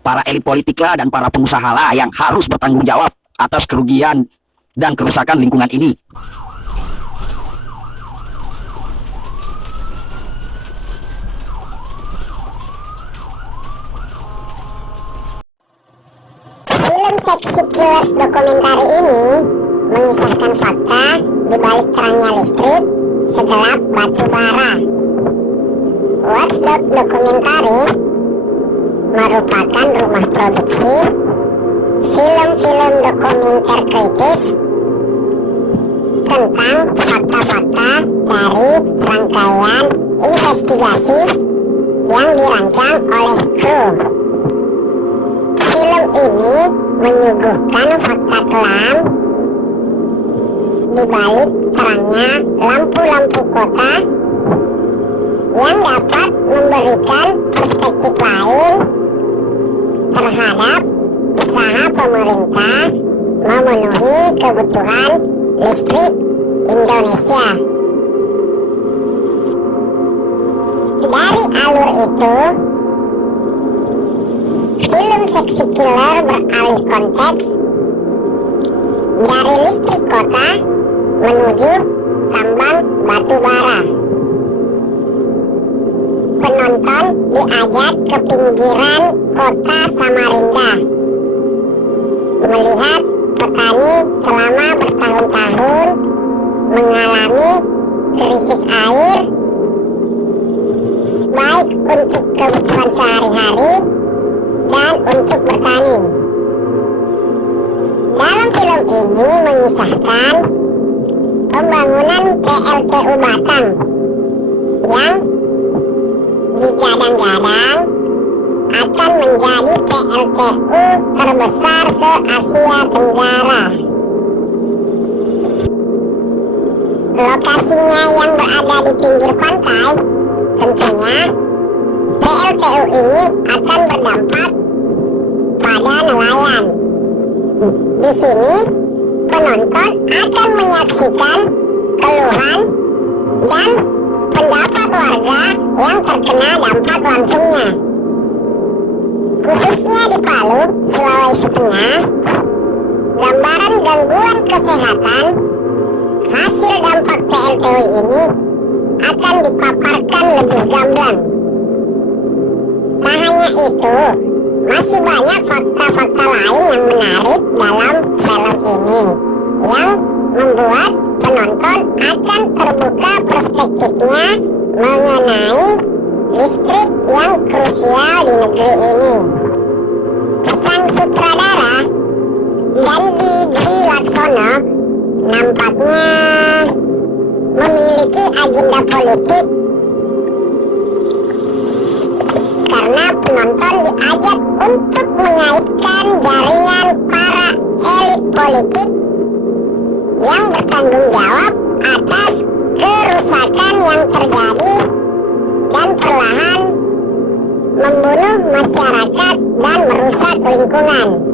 Para elit politik lah dan para pengusaha lah yang harus bertanggung jawab atas kerugian dan kerusakan lingkungan ini. Film seksi kilas dokumenter ini mengisahkan fakta di balik terangnya listrik segelap batu bara. Watchdog Dokumentari merupakan rumah produksi film-film dokumenter kritis tentang fakta-fakta dari rangkaian investigasi yang dirancang oleh kru. Film ini menyuguhkan fakta kelam di balik terangnya lampu-lampu kota yang dapat memberikan perspektif lain terhadap usaha pemerintah memenuhi kebutuhan listrik Indonesia. Dari alur itu, film seksi killer beralih konteks dari listrik kota menuju tambang batu bara. Penonton diajak ke pinggiran kota Samarinda, melihat petani selama bertahun-tahun mengalami krisis air, baik untuk kebutuhan sehari-hari dan untuk bertani. Dalam film ini mengisahkan pembangunan PLTU Batang yang digadang-gadang akan menjadi PLTU terbesar se-Asia Tenggara. Lokasinya yang berada di pinggir pantai, tentunya PLTU ini akan berdampak pada nelayan. Di sini penonton akan menyaksikan keluhan dan pendapat warga yang terkena dampak langsungnya. Khususnya di Palu, Sulawesi Tengah, gambaran gangguan kesehatan hasil dampak PLTU ini akan dipaparkan lebih gamblang. Tak hanya itu, masih banyak fakta-fakta lain yang menarik dalam film ini yang membuat penonton akan terbuka perspektifnya mengenai listrik yang krusial di negeri ini. Sang sutradara Dandi Dwi Laksono nampaknya memiliki agenda politik karena penonton diajak untuk mengaitkan jaringan para elit politik yang bertanggung jawab atas kerusakan yang terjadi dan perlahan membunuh masyarakat dan merusak lingkungan.